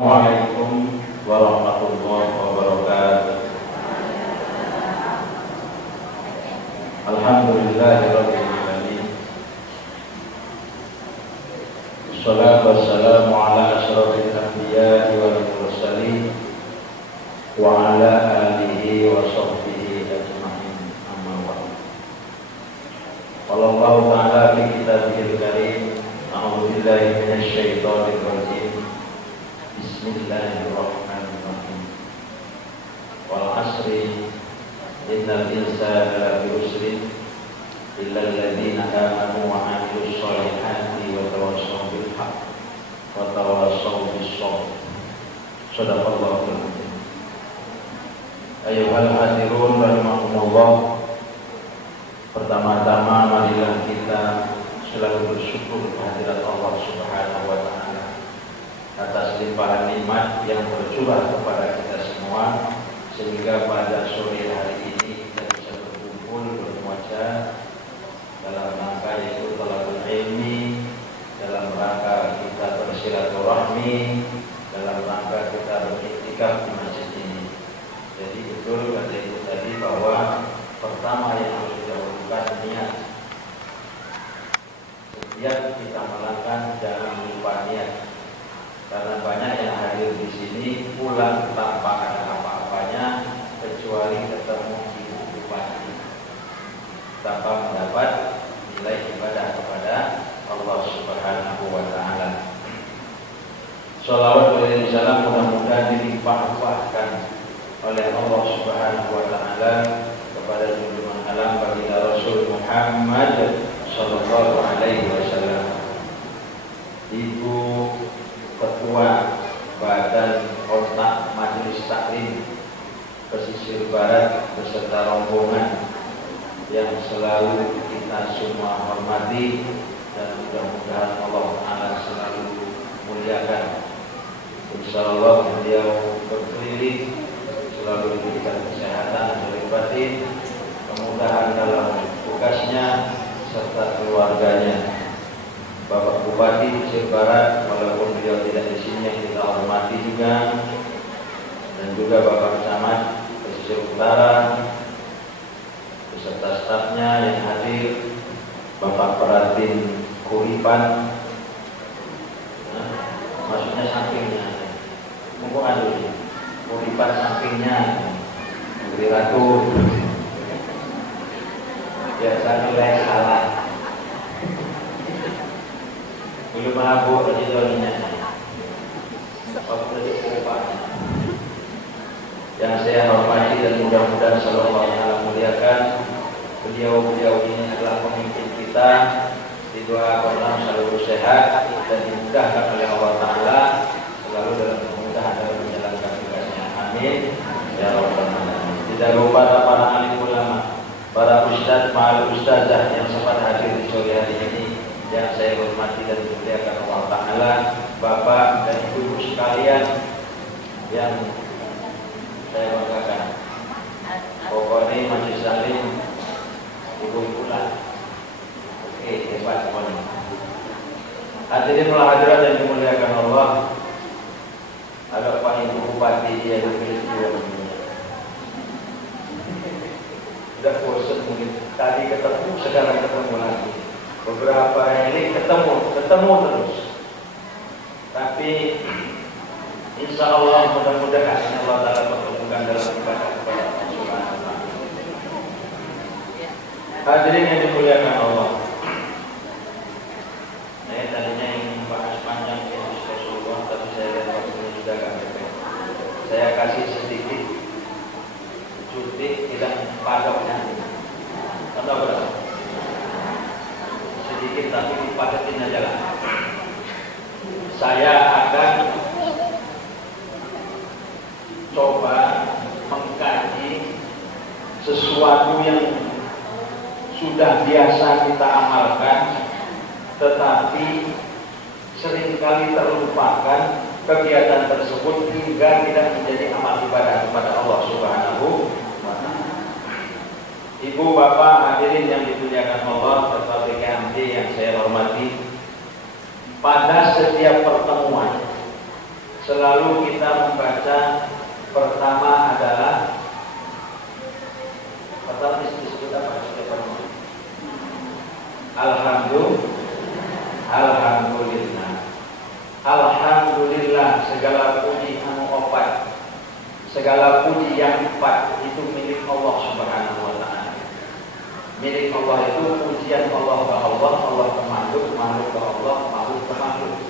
Assalamualaikum warahmatullahi wabarakatuh. Alhamdulillahirabbil alamin. Wassalatu wassalamu ala asyrofil anbiya'i wal mursalin wa ala alihi wa sahbihi ajma'in. Amma ba'd. Qala Allah ta'ala fi kitabihil karim, a'udzu billahi minasy syaithanir rajim. Bismillahirrahmanirrahim. Wal asri innal insana lafi khusrin illa alladziina aamanu wa 'amilus shalihati wa tawassaw bil haqq wa tawassaw bis sabr. Shadaqallahul 'azim. Ayyuhal hadirun rahimakumullah. Pertama-tama marilah kita selalu bersyukur kehadirat Allah Subhanahu wa taala atas limpahan nikmat yang bercurah kepada kita semua, sehingga pada sore hari ini kita bisa berkumpul bermuaca dalam rangka yaitu thalabul ilmi, dalam rangka kita bersilaturahmi, dalam rangka kita beriktikaf di masjid ini. Jadi betul kata itu tadi bahwa pertama yang harus didahulukan niat. Setiap kita melangkah jangan lupa niat. Karena banyak yang hadir di sini pulang tanpa ada apa-apanya kecuali ketemu ibu bupati, tanpa mendapat nilai ibadah kepada Allah Subhanahu wa taala. Shalawat dan salam mudah-mudahan dilimpah-limpahkan oleh Allah Subhanahu wa taala kepada junjungan alam baginda Rasul Muhammad sallallahu alaihi wasallam. Ibu Ketua Badan Otak Majelis Taklim Pesisir Barat beserta rombongan yang selalu kita semua hormati, dan mudah-mudahan Allah Ta'ala selalu muliakan. Insyaallah beliau berkeliling selalu diberikan kesehatan dari batin, kemudahan dalam tugasnya serta keluarganya. Bapak Bupati Pesisir Barat, walaupun beliau tidak di sini, yang kita hormati juga, dan juga Bapak Camat Pesisir Utara beserta stafnya yang hadir, Bapak Peratin Kuripan, maksudnya sampingnya, mumpung ada ini, Kuripan sampingnya, Negeri Ratu, biasa nilai salah. Belum mabuk lagi dolinya. Waktu itu upahnya. Yang saya hormati dan mudah-mudahan sallallahu alaihi muliakan, beliau-beliau ini adalah pemimpin kita, didoakan selalu sehat dan dimudahkan oleh Allah Ta'ala, selalu dalam kemudahan dalam menjalankan tugasnya. Amin ya rabbal alamin. Tidak lupa para alim ulama, para ustaz, ma'al ustazah yang sempat hadir di sore hari ini, yang saya hormati dan dimuliakan Allah Ta'ala, Bapak dan Ibu sekalian yang saya banggakan. Pokoknya Majelis Taklim Ibu pula. Oke, hebat semuanya. Hadirin wal hadirat yang dimuliakan Allah, ada Pak Ibu Bupati dia dipilih dua minggu. Sudah bosan mungkin, tadi ketemu, sekarang ketemu lagi. Beberapa ini ketemu terus. Tapi insya Allah mudah-mudahan Allah Ta'ala pertemukan dalam ibadah kepada Allah Subhanahu wa taala. Hadirin yang dimuliakan Allah. Saya tadinya ingin bahas panjang kisah Rasulullah, tapi saya lihat waktunya sudah agak mepet. Saya kasih sedikit cuti tidak padoknya. Atau berapa? Sedikit tapi dipaketin aja lah. Saya akan coba mengkaji sesuatu yang sudah biasa kita amalkan, tetapi seringkali terlupakan kegiatan tersebut hingga tidak menjadi amal ibadah kepada Allah Subhanahu wa taala. Ibu, Bapak, hadirin yang dimuliakan Allah, serta PKMD yang saya hormati, pada setiap pertemuan selalu kita membaca pertama adalah pertama disebut apa? Alhamdulillah. Alhamdulillah, segala puji anu opat, segala puji yang empat itu milik Allah Subhanahu wa taala. Milik Allah itu pujian Allah ke Allah, Allah ke makhluk, makhluk ke Allah, makhluk ke makhluk.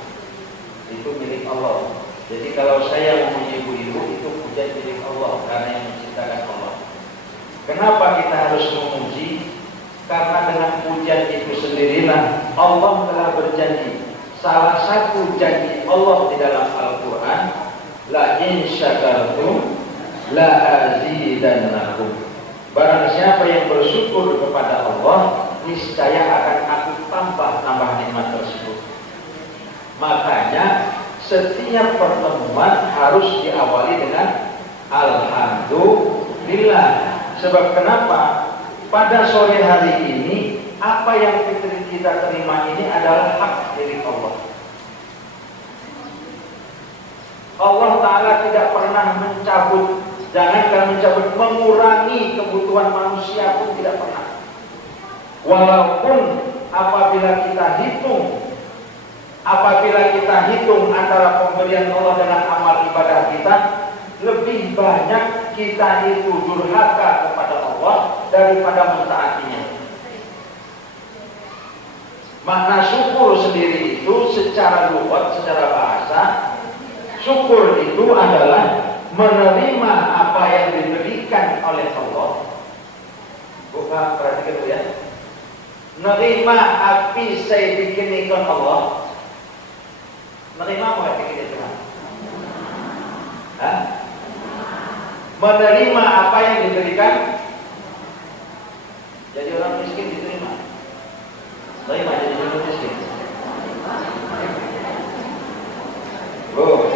Itu milik Allah. Jadi kalau saya memuji ibu-ibu itu pujian milik Allah karena yang menciptakan Allah. Kenapa kita harus memuji? Karena dengan pujian itu sendirilah Allah telah berjanji. Salah satu janji Allah di dalam Al-Quran, la in syakartum la azidannakum. Barang siapa yang bersyukur kepada Allah, niscaya akan aku tambah nikmat tersebut. Makanya setiap pertemuan harus diawali dengan Alhamdulillah. Sebab kenapa? Pada sore hari ini apa yang kita terima ini adalah hak milik Allah. Allah Ta'ala tidak pernah mencabut, jangankan mencabut, mengurangi kebutuhan manusia pun tidak pernah. Walaupun apabila kita hitung antara pemberian Allah dengan amal ibadah kita, lebih banyak kita itu durhaka kepada Allah daripada mentaatinya. Makna syukur sendiri itu secara lughat, secara bahasa, syukur itu adalah menerima apa yang diberikan oleh Allah. Bukan perhatikan itu ya. Menerima api saya bikinkan Allah. Menerima apa yang bikin Tuhan? Menerima apa yang diberikan. Jadi orang miskin diterima. Terima jadi orang miskin. Bu,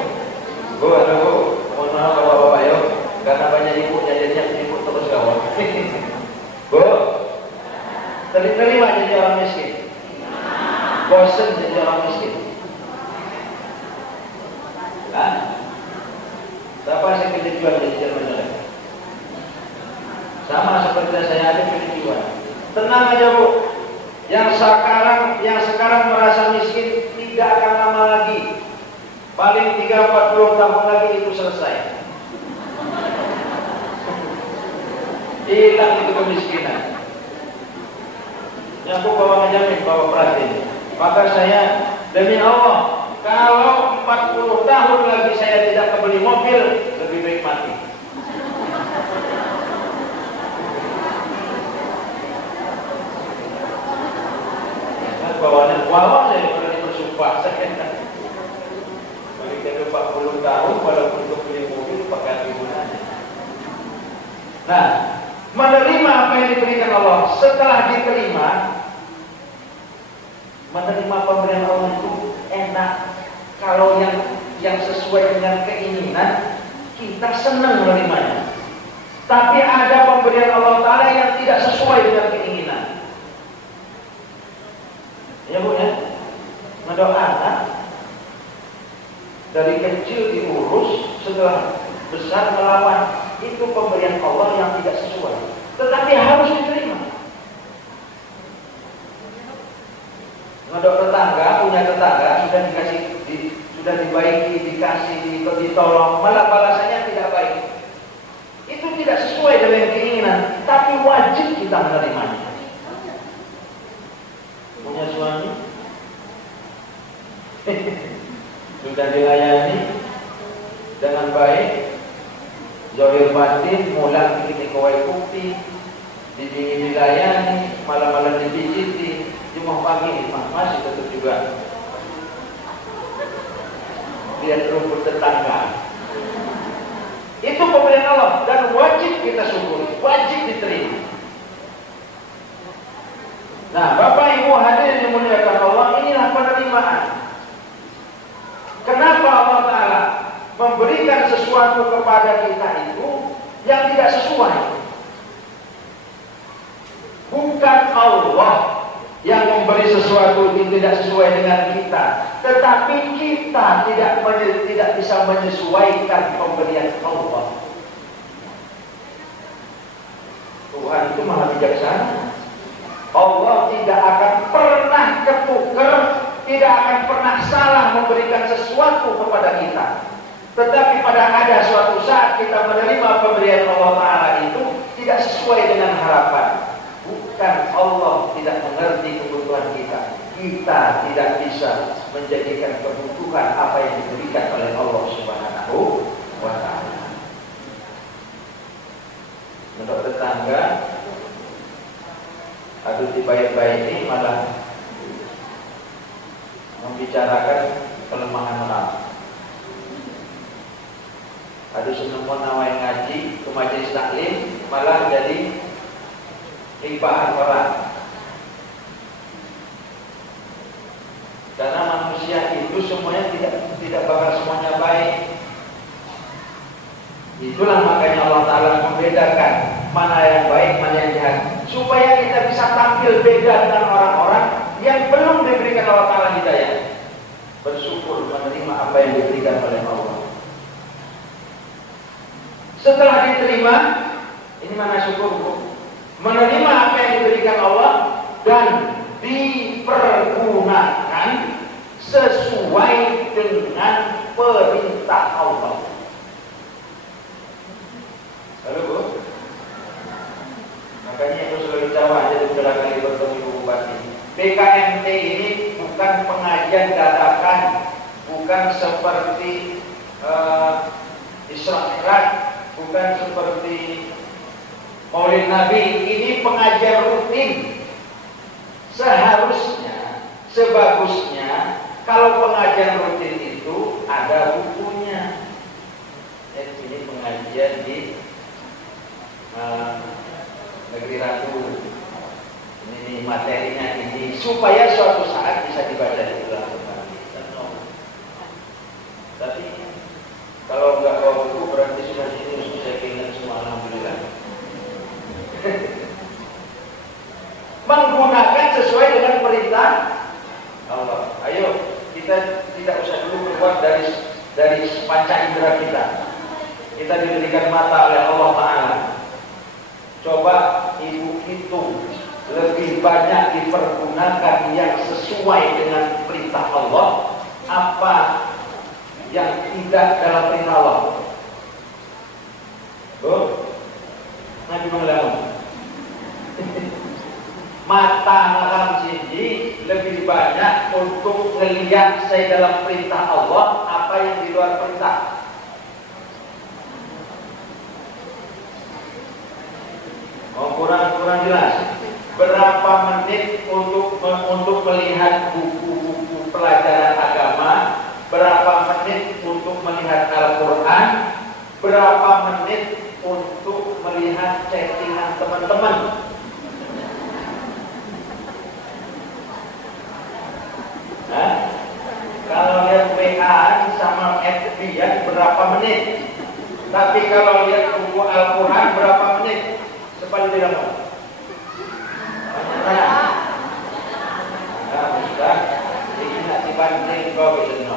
ada bu. Mohon maaf bapak-bapak yuk. Karena banyak ibu jadinya ibu terus kawan. Bu, terima jadi orang miskin. Bosan jadi orang miskin. Bapak saya kejujuran jadi Jerman. Sama seperti saya ada kejujuran. Tenang aja bu. Yang sekarang merasa miskin tidak akan lama lagi. Paling 3-40 tahun lagi itu selesai. Hilang itu kemiskinan. Yang aku bawa menjamin, bawa perhatian. Maka saya demi Allah, kalau 40 tahun lagi saya tidak kebeli mobil, lebih baik mati. Bawaan saya pernah bersumpah saya. Bagi kita 40 tahun walaupun untuk beli mobil pakai gunanya. Nah, menerima apa yang diberikan Allah. Setelah diterima, menerima pemberian Allah itu enak. Kalau yang sesuai dengan keinginan, kita senang menerimanya. Tapi ada pemberian Allah Ta'ala yang tidak sesuai dengan keinginan. Ya bu ya, mendoakan dari kecil diurus, setelah besar melawan, itu pemberian Allah yang tidak sesuai. Tetapi harus diterima. Ngedok tetangga, punya tetangga sudah dibaiki, dikasih, ditolong, malah balasannya tidak baik. Itu tidak sesuai dengan keinginan, tapi wajib kita menerimanya. Punya suami sudah dilayani dengan baik, zahir batin, mulang bikin kawai bukti, didingin dilayani, malam-malam dipijiti, cuma pagi masih tetap juga lihat rumput tetangga. Itu pemberian Allah dan wajib kita syukuri, wajib diterima. Nah, Bapak Ibu hadirin yang dimuliakan Allah, inilah penerimaan. Kenapa Allah Ta'ala memberikan sesuatu kepada kita itu yang tidak sesuai? Bukan Allah yang memberi sesuatu yang tidak sesuai dengan kita, tetapi kita tidak bisa menyesuaikan pemberian Allah. Tuhan itu maha bijaksana. Allah tidak akan pernah ketukar, tidak akan pernah salah memberikan sesuatu kepada kita. Tetapi pada ada suatu saat kita menerima pemberian Allah Ta'ala itu tidak sesuai dengan harapan. Bukan Allah tidak mengerti kebutuhan kita. Kita tidak bisa menjadikan kebutuhan apa yang diberikan oleh Allah Subhanahu wa Ta'ala. Untuk tetangga, aduh baik-baik ini malah membicarakan kelemahan orang. Aduh senempon nawai ngaji ke majelis taklim malah jadi limpahan orang. Karena manusia itu semuanya tidak bakal semuanya baik. Itulah makanya Allah Ta'ala membedakan mana yang baik, mana yang jahat, supaya kita bisa tampil beda dengan orang-orang yang belum diberikan Allah Ta'ala hidayah. Bersyukur menerima apa yang diberikan oleh Allah. Setelah diterima, ini mana syukur? Menerima apa yang diberikan Allah dan dipergunakan sesuai dengan perintah Allah. Halo Bu, makanya itu selalu Jawa jadi beberapa kali bertemu Ibu Bupati. PKMT ini bukan pengajian dadakan, bukan seperti Isra Mi'raj, bukan seperti Maulid Nabi. Ini pengajian rutin. Seharusnya, sebagusnya kalau pengajian rutin itu ada bukunya. Ini pengajian di Negeri Ratu. Ini materinya ini supaya suatu saat bisa dibaca di ulang kembali. Tapi kalau nggak bawa buku berarti sudah ini saya keinget semua. Alhamdulillah. Menggunakan sesuai dengan perintah Allah. Ayo kita tidak usah dulu keluar dari panca indera kita. Kita diberikan mata oleh Allah Ta'ala. Coba ibu hitung lebih banyak dipergunakan yang sesuai dengan perintah Allah, apa yang tidak dalam perintah Allah. Nabi mengatakan mata malam sini lebih banyak untuk melihat saya dalam perintah Allah, apa yang di luar perintah. Kurang jelas. Berapa menit untuk melihat buku-buku pelajaran agama, berapa menit untuk melihat Al-Quran, berapa menit untuk melihat chattingan teman-teman. Nah, kalau lihat WA sama FB berapa menit? Tapi kalau lihat buku Al-Quran berapa menit? Sepaling tidak mau. Nah, sudah. Ini nak dibanding kau bisa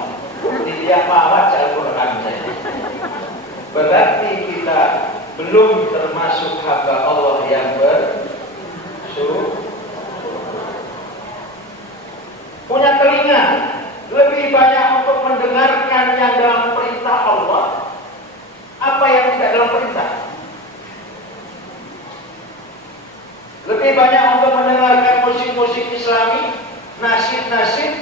dia mawat Al-Quran saja. Berarti kita belum termasuk hamba Allah yang bersyukur. Punya telinga lebih banyak untuk mendengarkan yang dalam perintah Allah, apa yang tidak dalam perintah. Lebih banyak untuk mendengarkan musik-musik Islami, nasyid-nasyid,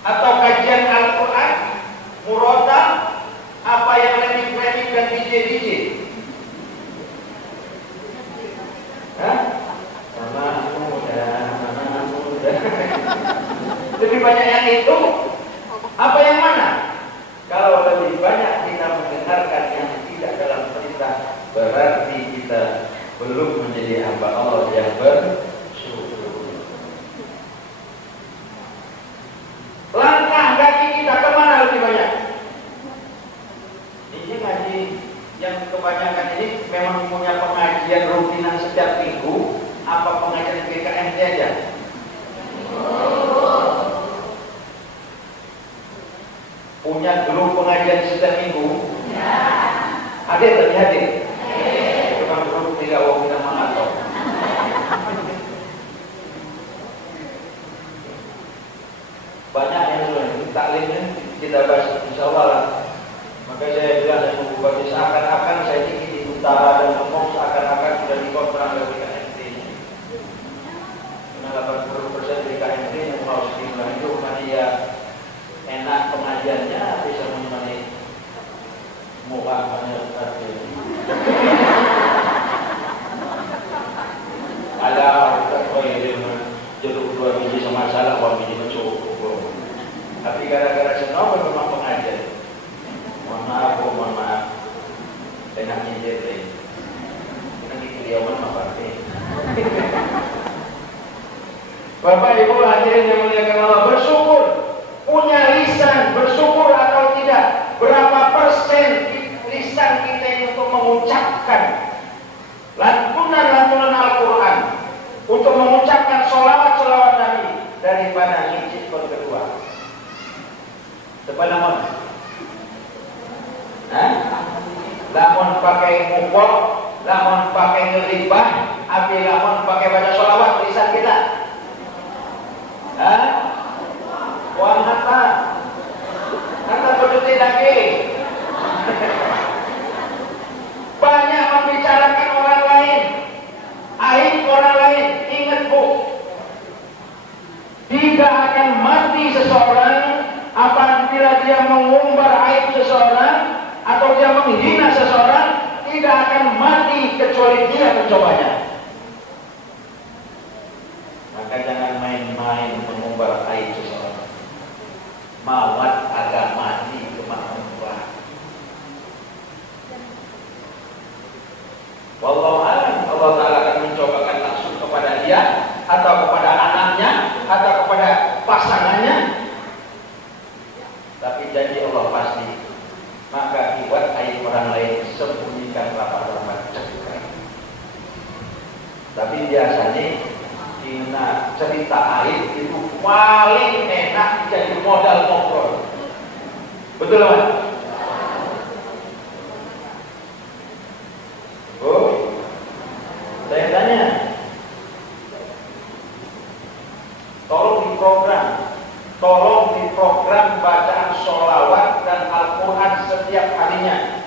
atau kajian Al-Quran, murotal, apa yang remix-remix dan DJ-DJ. Sama muda. Lebih banyak yang itu, apa yang mana? Kalau lebih banyak kita mendengarkan yang tidak dalam perintah, berarti kita belum menjadi hamba Allah yang bersyukur. Langkah kaki kita kemana lebih banyak? Ini ngaji yang kebanyakan ini memang punya pengajian rutinan setiap minggu, apa pengajian PKMT aja? Hadir tadi hadir. Bukan duduk tidak mau kita mengatur. Banyak yang sudah taklimnya kita bahas insya Allah lah. Maka saya bilang saya membuat seakan-akan saya tinggi di utara dan ngomong seakan-akan sudah di konfrans dari KMT. Karena 80% dari KMT yang mau sejumlah itu karena ya enak pengajiannya bisa menemani muka banyak tadi. Ada jeruk 2 biji sama salah 1 biji mencukup. Tapi gara-gara senang memang pengajian. Mohon maaf. Enak nyindir deh. Nanti keliawan apa nih? Bapak Ibu hadirin yang muliakan Allah, bersyukur. Punya lisan, bersyukur atau tidak? Berapa persen lisan kita ini untuk mengucapkan lantunan Al-Quran, untuk mengucapkan sholawat Nabi daripada hijab kedua? Depan namun, lamun pakai mukul, lamun pakai ngeribah, api lamun pakai baca sholawat lisan kita. Wah kata betul lagi. Banyak membicarakan orang lain, aib orang lain. Ingat Bu, tidak akan mati seseorang apabila dia mengumbar aib seseorang atau dia menghina seseorang. Tidak akan mati kecuali dia mencobanya. Maka jangan main-main mengumbar aib seseorang. Mawat agak mati kemana-mana. Wallahu a'lam. Allah Ta'ala akan mencobakan langsung kepada dia atau kepada anaknya atau kepada pasangannya. Tapi janji Allah pasti. Maka buat aib orang lain sembunyikan rapat-rapat cegah. Tapi biasanya cerita aib itu paling enak jadi modal ngobrol. Betul kan? Oh, saya tanya, tolong diprogram bacaan sholawat dan Al-Quran setiap harinya.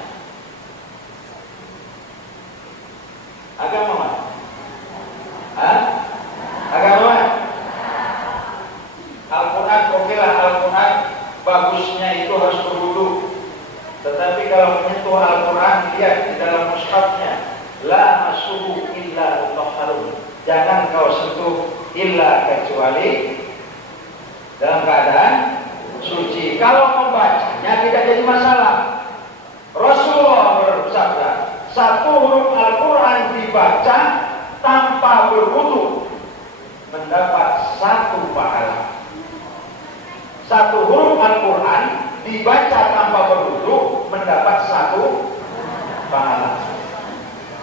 Agama mana? Agama Al-Quran, okelah Al-Quran bagusnya itu harus berwudu. Tetapi kalau menyentuh Al-Quran, lihat di dalam mushafnya, la masuhu illa mutahharun. Jangan kau sentuh illa kecuali dalam keadaan suci. Kalau membacanya tidak jadi masalah. Rasulullah bersabda, 1 huruf Al-Quran dibaca tanpa berwudu mendapat 1 pahala. 1 huruf Al-Quran dibaca tanpa berwudu mendapat 1 pahala.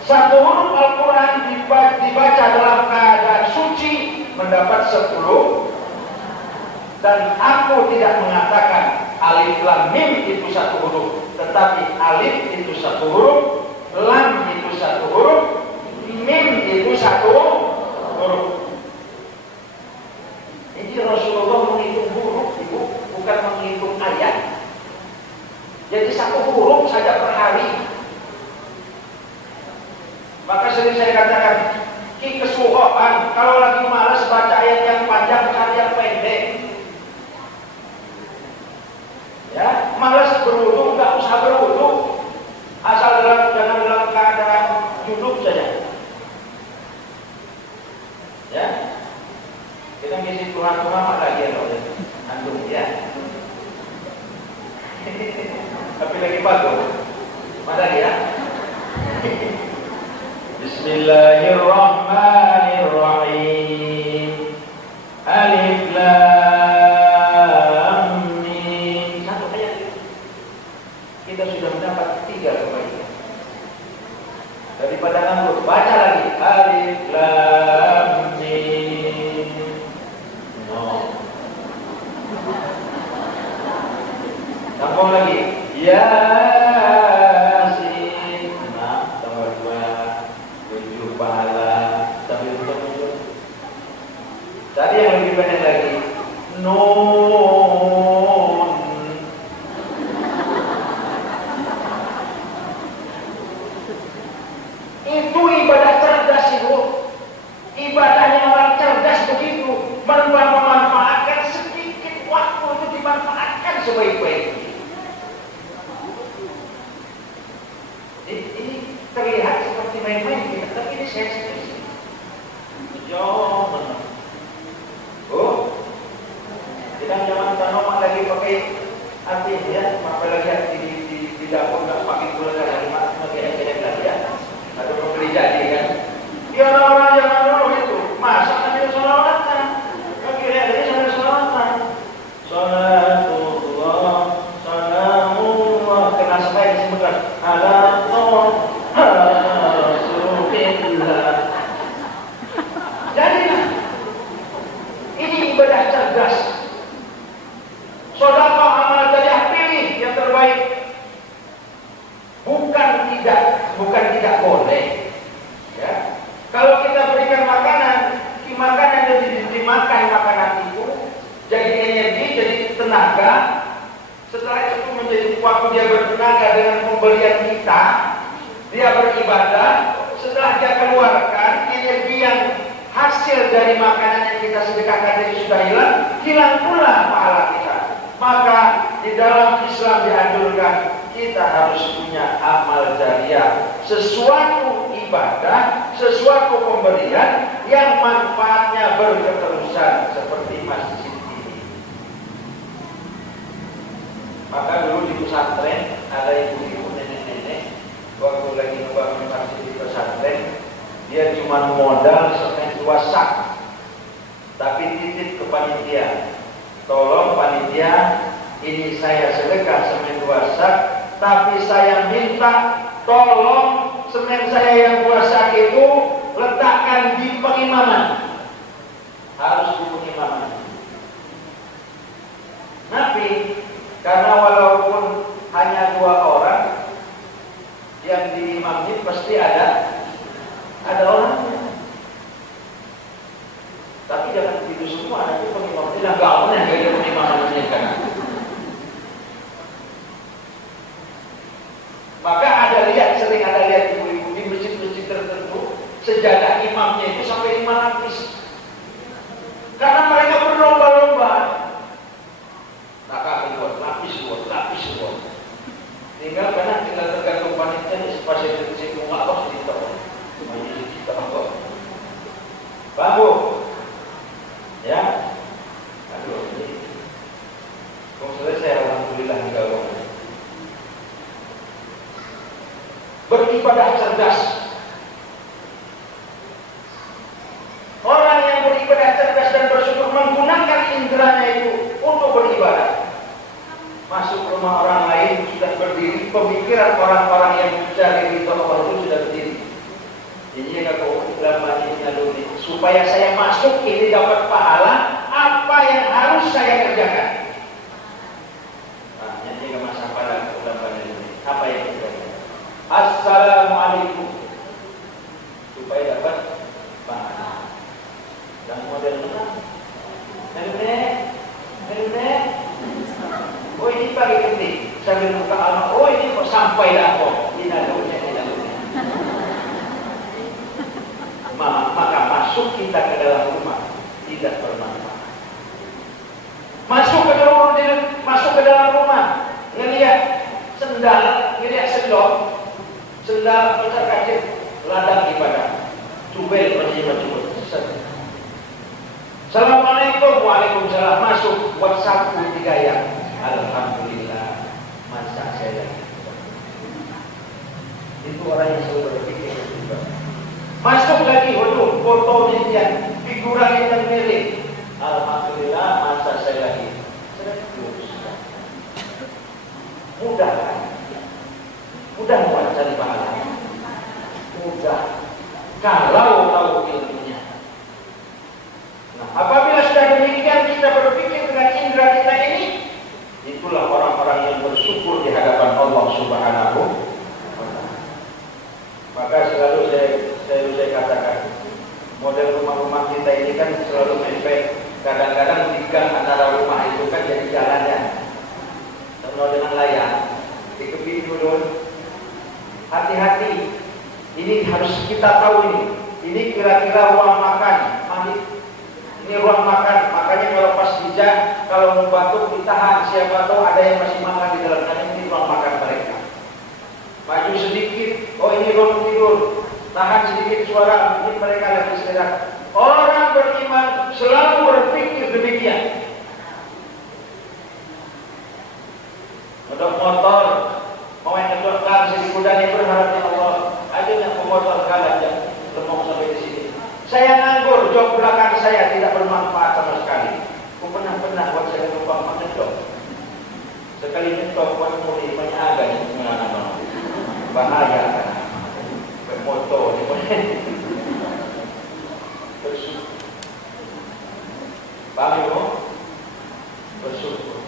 1 huruf Al-Quran dibaca dalam keadaan suci mendapat 10. Dan aku tidak mengatakan alif lam mim itu 1 huruf, tetapi alif itu 1 huruf, lam itu 1 huruf, mim itu 1 huruf. Jadi Rasulullah menghitung huruf itu bukan menghitung ayat. Jadi 1 huruf saja per hari. Maka sering saya katakan, kesukaan kalau lagi malas baca ayat yang panjang cari yang pendek. Ya, malas berwudu enggak usah berwudu, asal jangan dalam keadaan junub saja. Ya, kita ngisi Tuhan lagi ya loh, antum ya. Tapi lagi bagus, mana ya? Bismillahirrahmanirrahim. Alif lam mim. 1 ayat kita sudah mendapat 3 kebaikan. Daripada nganggur, baca lagi alif lam mim. No. Sambung lagi. Yasin. sebaik-baiknya. Ini terlihat seperti main-main kita, tapi ini serius. Jauh benar. Oh, kita zaman tanam lagi pakai hati ya, apalagi di dapur nggak pakai gula lagi, pakai lagi ya. Ada pembeli jadi kan? Dia orang-orang zaman dulu itu masak sambil sholawatan, akhirnya dia sambil sholawatan. Salatullah, salamullah, kena sampai disebutkan ala Rasulillah. Jadilah ini ibadah cerdas. Sedekah amal jariah pilih yang terbaik. Bukan tidak boleh. Ya. Kalau kita berikan makanan yang dimakan makanan itu jadi energi, jadi tenaga. Setelah itu menjadi waktu dia bertenaga dengan pemberian kita, dia beribadah. Setelah dia keluarkan energi yang hasil dari makanan yang kita sedekahkan itu sudah hilang pula pahala kita. Maka di dalam Islam dianjurkan kita harus punya amal jariah, sesuatu ibadah, sesuatu pemberian yang manfaatnya berketerusan seperti masjid ini. Maka dulu di pesantren ada ibu-ibu, nenek-nenek, waktu lagi membangun masjid di pesantren, dia cuma modal semen 2 sak, tapi titip ke panitia, tolong panitia, ini saya sedekah semen 2 sak, tapi saya minta tolong semen saya yang 2 sak itu letakkan di pengimaman, harus di pengimaman. Tapi karena walaupun hanya 2 orang yang diimami, pasti ada orangnya. Tapi jangan begitu semua, nanti pengimam tidak gaulnya gaya pengimaman ini kan. Maka sering ada lihat ibu-ibu di masjid-masjid tertentu, sejadah imamnya itu sampai 5 lapis. Karena mereka berlomba-lomba. Nah, lapis dua. Tinggal tergantung panitia, sepasang itu sih nggak apa sih kita apa. Babu, ya. Aduh, ini. Kok selesai, alhamdulillah enggak bohong. Beribadah cerdas. Orang yang beribadah cerdas dan bersyukur menggunakan inderanya itu untuk beribadah. Masuk rumah orang lain sudah berdiri, pemikiran orang-orang yang mencari ridho Allah itu sudah berdiri. Ini kalau gambarnya dulu, supaya saya masuk ini dapat pahala, apa yang harus saya kerjakan? Nah, ini nggak masalah pada gambarnya dulu. Apa yang kita kerjakan? Assalamualaikum, supaya dapat pahala. Dan model mana? Nenek. Oh ini paling penting. Sambil buka alamat. Oh ini kok sampai dah kok. Tidak daunnya. Maka masuk kita ke dalam rumah tidak bermanfaat. Masuk ke dalam rumah, ngelihat sendal, ngelihat sendal besar kecil, ladang ibadah, cubel macam-macam. Assalamualaikum, waalaikumsalam. Masuk WhatsApp ya. Alhamdulillah, masa saya lagi. Itu orang yang selalu berpikir juga. Masuk lagi, waduh, fotonya dia, figuran yang milik. Alhamdulillah, masa saya lagi. Mudah kan? Mudah buat cari pahala. Mudah. Kalau tahu ilmunya. Nah, apabila sudah demikian kita berpikir dengan indera kita ini, itulah orang-orang yang bersyukur di hadapan Allah Subhanahu wa ta'ala. Maka selalu saya katakan, model rumah-rumah kita ini kan selalu mepet. Kadang-kadang di gang antara rumah itu kan jadi jalannya penuh dengan layar. Dikepit dulu. Hati-hati. Ini harus kita tahu ini. Ini kira-kira ruang makan. Mandi. Ini ruang makan, makanya kalau pas hijab, kalau mau batuk ditahan, siapa tahu ada yang masih makan di dalam, karena ini ruang makan mereka. Maju sedikit, oh ini ruang tidur, tahan sedikit suara, ini mereka lagi istirahat. Orang beriman selalu berpikir demikian. Untuk motor, mau yang ngedokkan sini kudanya berharap ya Allah, aja yang memotorkan aja, lemong sampai di sini. Saya nganggur, jok belakang saya tidak bermanfaat sama sekali. Aku pernah buat saya lupa mengetok. Sekali ngetok buat murid banyak agak gimana bahaya kan. Bermotor ni pun. Bersyukur. Paham ya? Bersyukur.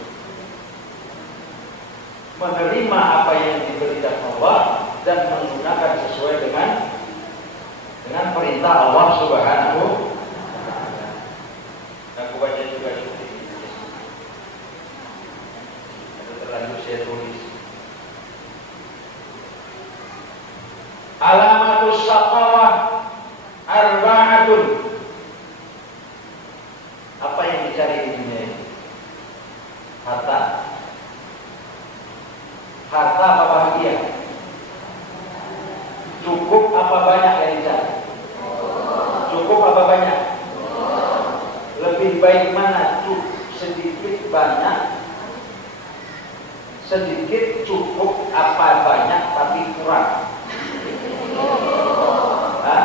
Menerima apa yang diberikan Allah dan menggunakan sesuai dengan perintah Allah Subhanahu wa Ta'ala. Aku baca juga seperti ini. Ada terlanjur saya tulis. Alamatus saqawah arba'atun. Apa yang dicari di dunia ini? Harta. Harta apa bahagia? Cukup apa banyak yang dicari? Cukup apa banyak? Lebih baik mana? Sedikit banyak? Sedikit cukup apa banyak tapi kurang? Hah?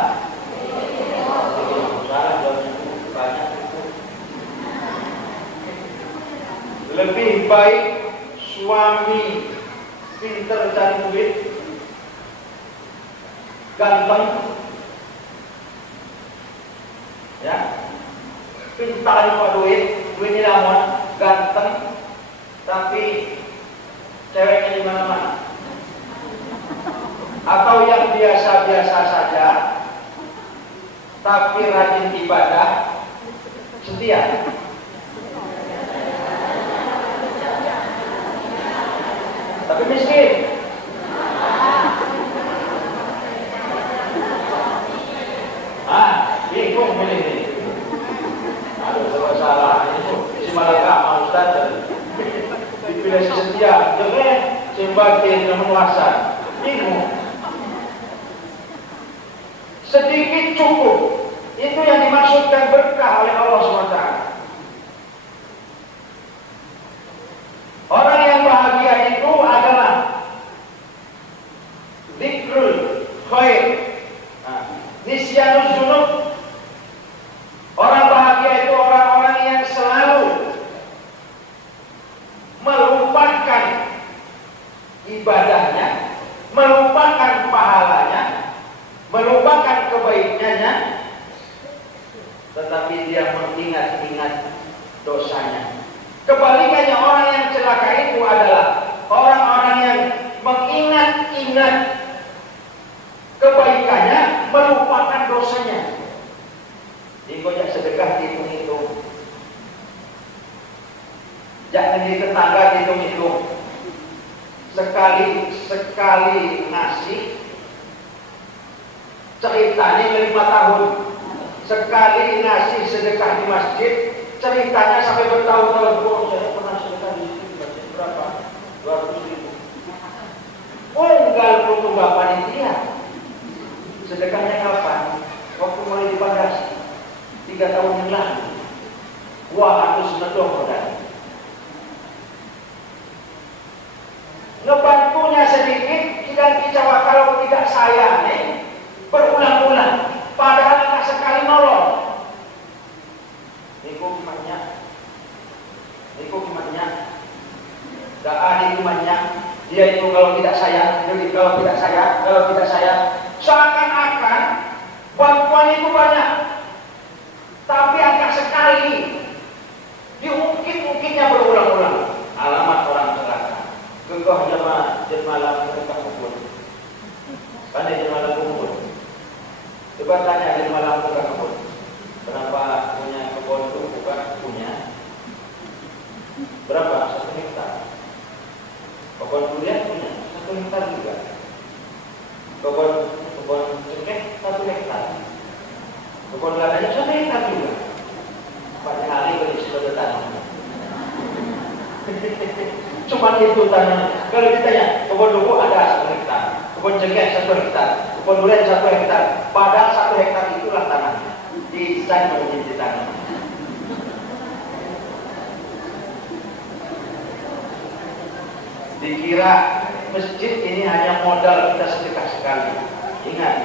Salah jawabnya banyak itu. Lebih baik suami pintar cari duit, ganteng, ya, pintar lupa duitnya lama, ganteng, tapi ceweknya di mana-mana, atau yang biasa-biasa saja, tapi rajin ibadah, setia. Tapi miskin. Bingung milih ini. Aduh, kalau salah itu si malaikat mau Ustaz dipilih setia, jangan sebagai penguasa. Bingung. Sedikit cukup. Itu yang dimaksudkan berkah oleh Allah SWT. Orang yang bahagia itu adalah dzikrul khair, nisyanuz dzunub. Orang bahagia itu orang-orang yang selalu melupakan ibadahnya, melupakan pahalanya, melupakan kebaikannya, tetapi dia mengingat-ingat dosanya. Kebalikannya, orang yang celaka itu adalah orang-orang yang mengingat-ingat kebaikannya, melupakan dosanya. Dikojak sedekah dihitung-hitung, jangan di tetangga dihitung-hitung. Sekali ngasih ceritanya 5 tahun. Sekali ngasih sedekah di masjid ceritanya sampai bertahun-tahun. Oh, saya pernah sedekah di situ masjid berapa? 200.000. Unggal butuh panitia. Sedekahnya kapan? Waktu mulai dipandasi 3 tahun yang lalu. Wah, aku senedong modal. Ngebantunya sedikit, tidak kecewa kalau tidak saya nih berulang-ulang. Padahal nggak sekali nolong. Niku gimana? Gak ada gimana. Dia itu kalau tidak saya, kalau tidak saya, seakan-akan bantuan itu banyak, tapi agak sekali diungkit-ungkitnya berulang-ulang. Alamat orang celaka. Gegah jemaah mereka kubur. Pandai jemaah kubur. Coba tanya jemaah kubur. Kenapa punya kebun itu bukan punya? Berapa? 1 hektar. Kebun durian punya 1 hektar juga. Kebun cengkeh 1 hektar. Kebun ladanya 1 hektar juga. tuntutan. Kalau ditanya, kebun duku ada 1 hektar, kebun cengkeh 1 hektar, kebun durian 1 hektar, padahal 1 hektar itulah tanahnya. Desain menjadi tanah. Dikira masjid ini hanya modal kita sedekah sekali. Ingat,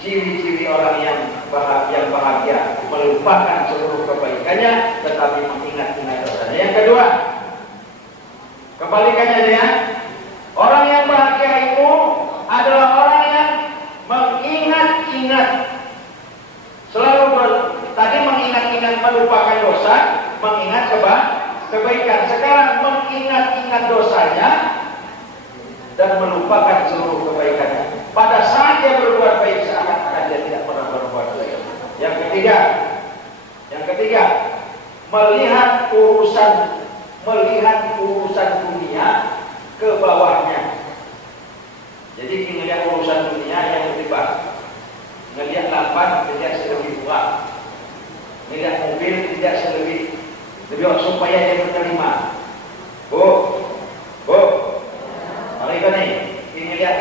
ciri-ciri orang yang bahagia melupakan seluruh kebaikannya tetapi mengingat-ingat dosanya. Yang kedua, kebalikannya dia, orang yang bahagia itu adalah orang yang mengingat-ingat selalu tadi mengingat-ingat melupakan dosa, mengingat kebaikan. Sekarang mengingat-ingat dosanya dan melupakan seluruh kebaikannya. Pada saat dia berbuat baik seakan-akan dia tidak pernah berbuat baik. Yang ketiga, melihat urusan dunia ke bawahnya. Jadi melihat urusan dunia yang lebih bawah. Melihat lampan tidak selebih murah. Melihat mobil tidak selebih supaya dia menerima. Bu, mari kita nih. Ini lihat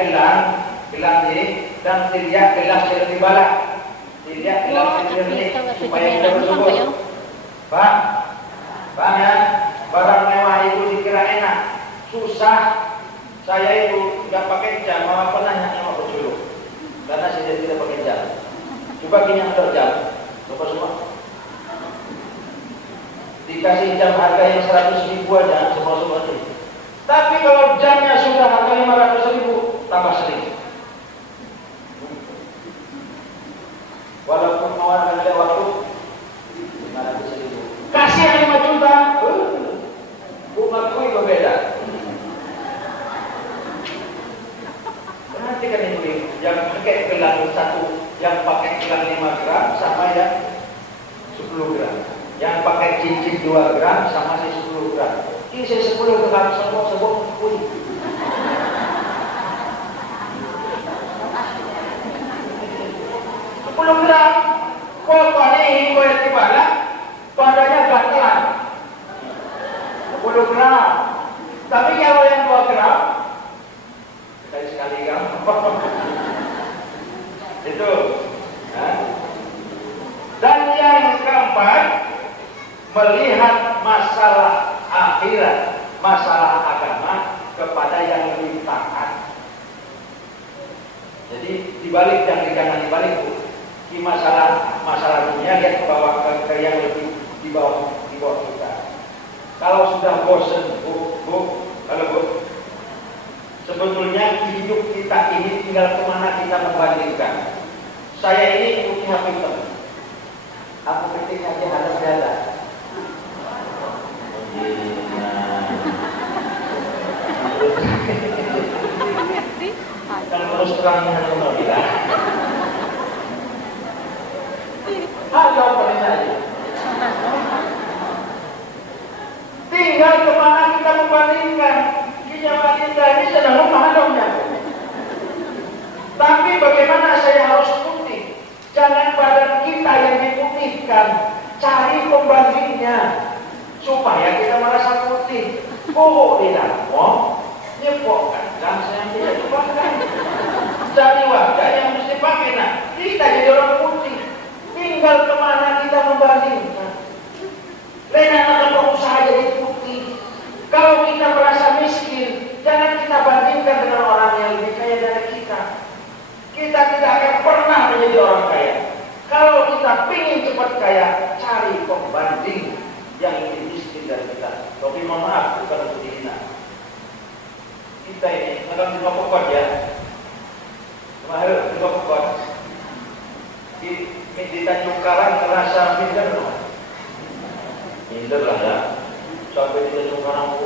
gelang ini dan tidak gelang selebih balak. Tidak gelang selebih supaya kita bersyukur. Paham ya? Barang mewah itu dikira enak, susah. Saya itu nggak pakai jam, malah pernah nyawa berjuluk karena saya tidak pakai jam. Coba gini yang jam, coba semua. Dikasih jam harga yang 100.000 aja semua itu. Tapi kalau jamnya sudah harga 500.000, tambah sering. Walaupun mau ada waktu 500.000, kasih 5 juta, bunga kui berbeda. Perhatikan ini, yang pakai gelang 1, yang pakai gelang 5 gram sama yang 10 gram. Yang pakai cincin 2 gram sama si 10 gram. Ini saya 10 gram semua kui. Gram, pokoknya ini boleh dibalik, padanya batalan 10 gram. Tapi kalau yang 2 gram, sekali gram, itu. Dan yang keempat, melihat masalah akhirat, masalah agama kepada yang lebih taat. Jadi dibalik, jangan dibalik bu. Di masalah dunia lihat ke bawah, ke yang lebih di bawah kita. Kalau sudah bosan sebetulnya hidup kita ini tinggal kemana kita membandingkan. Saya ini ikuti Hafidh. Aku ketik aja ada berada. Kan terus terang yang bilang. Ada pertanyaan. Tinggal kemana kita membandingkan. Kijaman kita ini sedang memahaminya. Tapi bagaimana saya harus putih? Jangan badan kita yang diputihkan. Cari pembandingnya supaya kita merasa putih. Oh, tidak mau nyepok kan saya tidak dipakai. Cari wajah yang mesti pakai. Nah, kita jadi orang putih. Tinggal kemana kita membandingkan. Lena akan berusaha jadi putih. Kalau kita merasa miskin, jangan kita bandingkan dengan orang yang lebih kaya dari kita. Kita tidak akan pernah menjadi orang kaya. Kalau kita ingin cepat kaya, cari pembanding yang lebih miskin dari kita. Tapi mohon maaf, bukan untuk dihina. Kita ini akan lima pokok ya. Kemarin 5 pokok. Di Tanjung Karang merasa minder no? Minder lah ya. Sampai di Tanjung Karang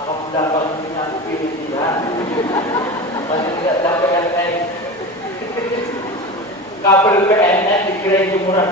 akan mendapat punya pilihan. Masih tidak dapat PNS. Kabel PNS dikira itu murah.